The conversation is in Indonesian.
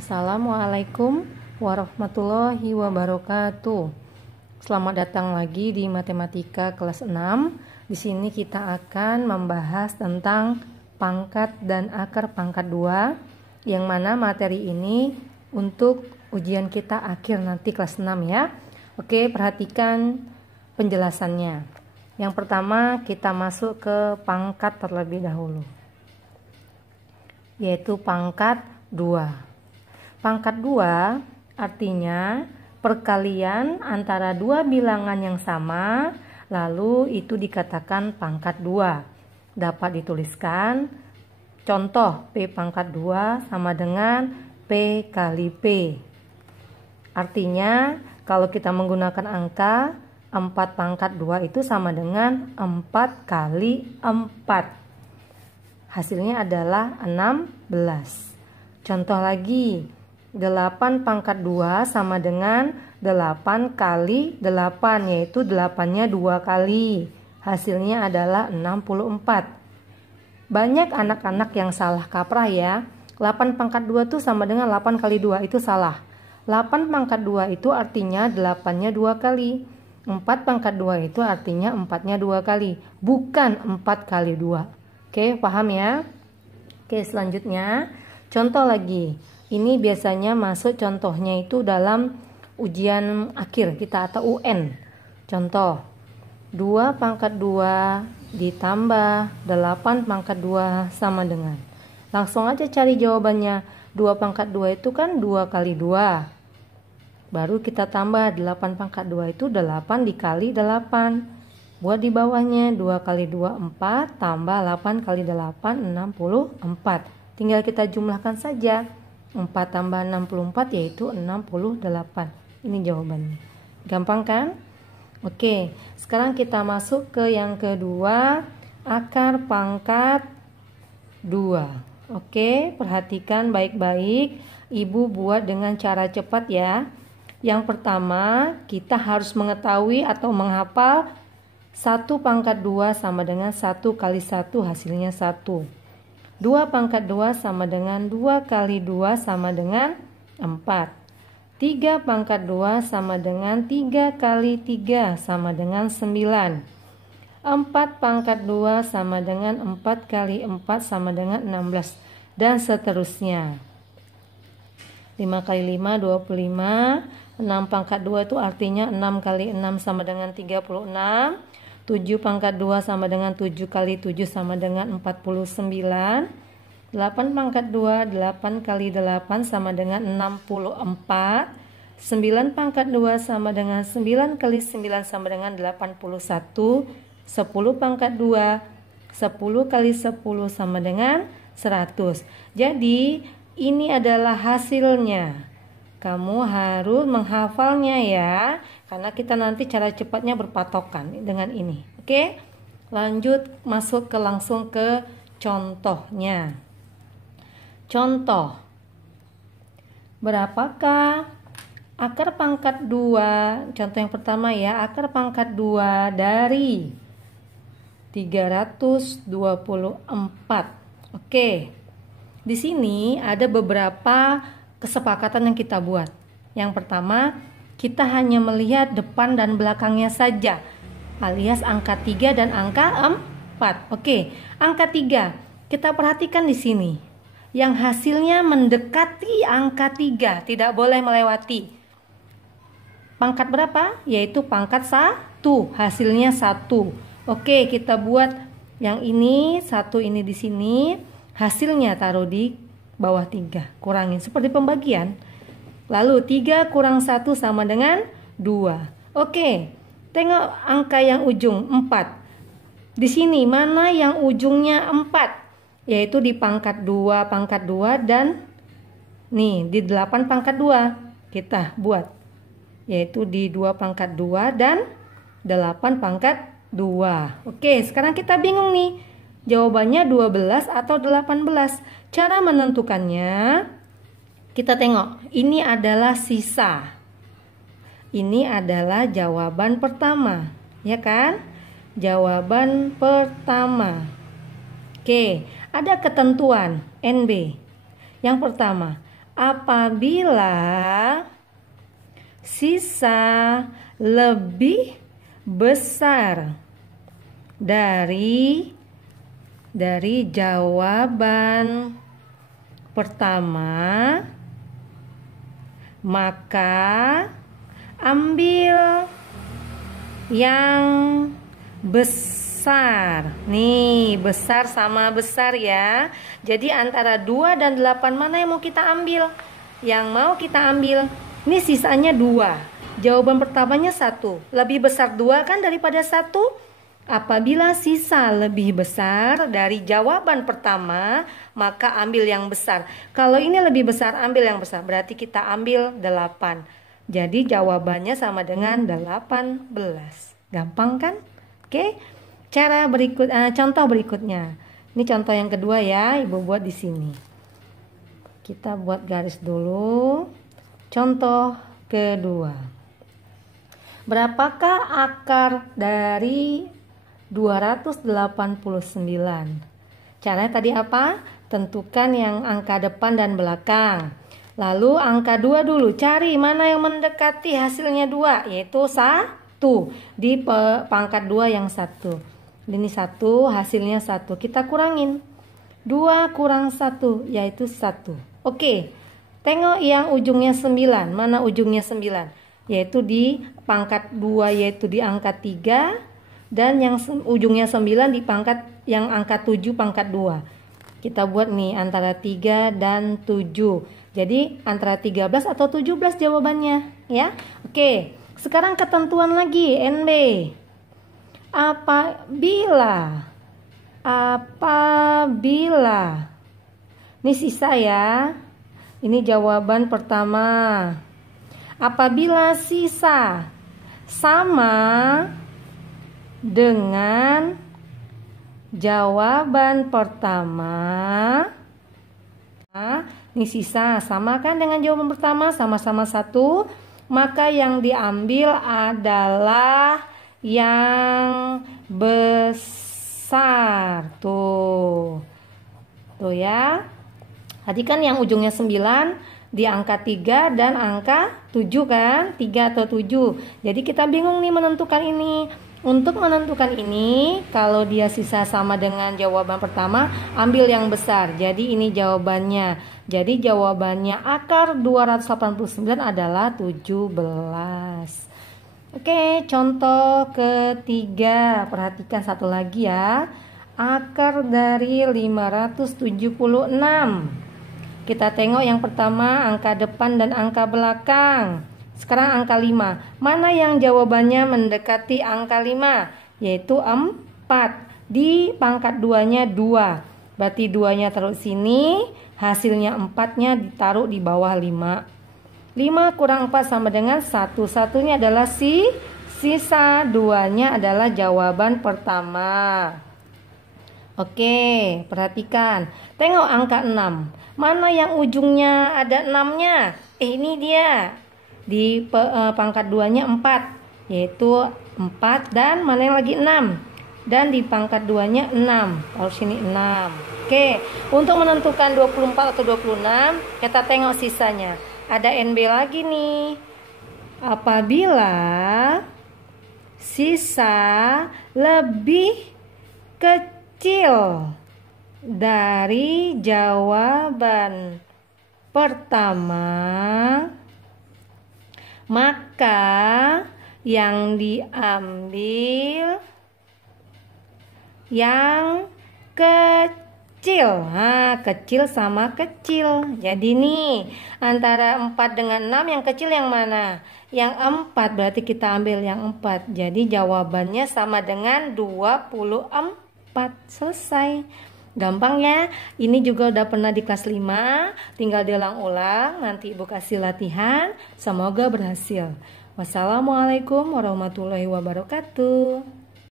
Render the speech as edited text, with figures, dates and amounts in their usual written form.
Assalamualaikum warahmatullahi wabarakatuh. Selamat datang lagi di Matematika kelas 6. Di sini kita akan membahas tentang pangkat dan akar pangkat 2, yang mana materi ini untuk ujian kita akhir nanti kelas 6 ya. Oke, perhatikan penjelasannya. Yang pertama kita masuk ke pangkat terlebih dahulu, yaitu pangkat 2. Pangkat 2 artinya perkalian antara dua bilangan yang sama, lalu itu dikatakan pangkat 2. Dapat dituliskan contoh P pangkat 2 sama dengan P kali P. Artinya kalau kita menggunakan angka 4 pangkat 2 itu sama dengan 4 kali 4. Hasilnya adalah 16. Contoh lagi, 8 pangkat 2 sama dengan 8 kali 8, yaitu 8-nya 2 kali. Hasilnya adalah 64. Banyak anak-anak yang salah kaprah ya. 8 pangkat 2 itu sama dengan 8 kali 2, itu salah. 8 pangkat 2 itu artinya 8-nya 2 kali. 4 pangkat 2 itu artinya 4-nya 2 kali, bukan 4 kali 2. Oke, paham ya? Oke, selanjutnya contoh lagi. Ini biasanya masuk contohnya itu dalam ujian akhir kita atau UN. Contoh, 2 pangkat 2 ditambah 8 pangkat 2 sama dengan. Langsung aja cari jawabannya. 2 pangkat 2 itu kan 2 kali 2. Baru kita tambah 8 pangkat 2 itu 8 dikali 8. Buat di bawahnya 2 kali 2 4 tambah 8 kali 8 64. Tinggal kita jumlahkan saja. 4 tambah 64 yaitu 68. Ini jawabannya. Gampang kan? Oke, sekarang kita masuk ke yang kedua, akar pangkat 2. Oke, perhatikan baik-baik. Ibu buat dengan cara cepat ya. Yang pertama, kita harus mengetahui atau menghafal 1 pangkat 2 sama dengan 1 kali 1 hasilnya 1. 2 pangkat 2 sama dengan 2 kali 2 sama dengan 4. 3 pangkat 2 sama dengan 3 kali 3 sama dengan 9. 4 pangkat 2 sama dengan 4 kali 4 sama dengan 16. Dan seterusnya. 5 kali 5 25. 6 pangkat 2 itu artinya 6 kali 6 sama dengan 36. 7 pangkat 2 sama dengan 7 kali 7 sama dengan 49. 8 pangkat 2, 8 kali 8 sama dengan 64. 9 pangkat 2 sama dengan 9 kali 9 sama dengan 81. 10 pangkat 2, 10 kali 10 sama dengan 100. Jadi ini adalah hasilnya. Kamu harus menghafalnya ya, karena kita nanti cara cepatnya berpatokan dengan ini. Oke, lanjut masuk ke langsung ke contohnya. Contoh, berapakah akar pangkat 2? Contoh yang pertama ya, akar pangkat 2 dari 324. Oke, di sini ada beberapa kesepakatan yang kita buat. Yang pertama, kita hanya melihat depan dan belakangnya saja, alias angka 3 dan angka 4. Oke, angka 3. Kita perhatikan di sini. Yang hasilnya mendekati angka 3, tidak boleh melewati. Pangkat berapa? Yaitu pangkat 1. Hasilnya 1. Oke, kita buat yang ini, 1 ini di sini. Hasilnya taruh di bawah 3, kurangin seperti pembagian. Lalu 3 kurang 1 sama dengan 2. Oke, tengok angka yang ujung 4. Di sini mana yang ujungnya 4? Yaitu di pangkat 2 dan nih di 8 pangkat 2. Kita buat. Yaitu di 2 pangkat 2 dan 8 pangkat 2. Oke, sekarang kita bingung nih. Jawabannya 12 atau 18. Cara menentukannya, kita tengok. Ini adalah sisa. Ini adalah jawaban pertama. Ya kan? Jawaban pertama. Oke, ada ketentuan NB. Yang pertama, apabila sisa lebih besar dari jawaban pertama, maka ambil yang besar. Nih, besar sama besar ya. Jadi antara 2 dan 8 mana yang mau kita ambil? Yang mau kita ambil, ini sisanya 2. Jawaban pertamanya 1. Lebih besar 2 kan daripada 1? Apabila sisa lebih besar dari jawaban pertama, maka ambil yang besar. Kalau ini lebih besar, ambil yang besar. Berarti kita ambil 8. Jadi jawabannya sama dengan 18. Gampang kan? Oke. Contoh berikutnya. Ini contoh yang kedua ya, Ibu buat di sini. Kita buat garis dulu. Contoh kedua. Berapakah akar dari 289? Caranya tadi apa? Tentukan yang angka depan dan belakang. Lalu angka 2 dulu. Cari mana yang mendekati hasilnya 2, yaitu 1. Di pangkat 2 yang 1. Ini 1, hasilnya 1. Kita kurangin. 2 kurang 1, yaitu 1. Oke. Tengok yang ujungnya 9. Mana ujungnya 9? Yaitu di pangkat 2, yaitu di angka 3. Dan yang ujungnya 9 di pangkat yang angka 7 pangkat 2. Kita buat nih antara 3 dan 7. Jadi antara 13 atau 17 jawabannya ya. Oke, sekarang ketentuan lagi NB. Apabila ini sisa ya. Ini jawaban pertama. Apabila sisa sama dengan jawaban pertama, ini sisa sama kan dengan jawaban pertama, sama-sama 1, maka yang diambil adalah yang besar. Tuh ya. Tadi kan yang ujungnya 9 di angka 3 dan angka 7 kan, 3 atau 7. Jadi kita bingung nih menentukan ini. Untuk menentukan ini, kalau dia sisa sama dengan jawaban pertama, ambil yang besar. Jadi ini jawabannya. Jadi jawabannya akar 289 adalah 17. Oke, contoh ketiga. Perhatikan satu lagi ya. Akar dari 576. Kita tengok yang pertama angka depan dan angka belakang. Sekarang angka 5. Mana yang jawabannya mendekati angka 5? Yaitu 4. Di pangkat 2-nya 2. Berarti 2-nya taruh sini. Hasilnya 4-nya ditaruh di bawah 5. 5 kurang 4 sama dengan 1. Satunya adalah sisa. 2-nya adalah jawaban pertama. Oke, perhatikan. Tengok angka 6. Mana yang ujungnya ada 6-nya? Ini dia. Di pangkat 2-nya 4. Yaitu 4 dan mana yang lagi 6? Dan di pangkat 2-nya 6. Taruh sini 6. Oke, untuk menentukan 24 atau 26, kita tengok sisanya. Ada NB lagi nih. Apabila sisa lebih kecil dari jawaban pertama, maka yang diambil yang kecil. Kecil sama kecil. Jadi nih, antara 4 dengan 6 yang kecil yang mana? Yang 4, berarti kita ambil yang 4. Jadi jawabannya sama dengan 24. Selesai. Gampang ya. Ini juga udah pernah di kelas 5. Tinggal diulang-ulang. Nanti Ibu kasih latihan. Semoga berhasil. Wassalamualaikum warahmatullahi wabarakatuh.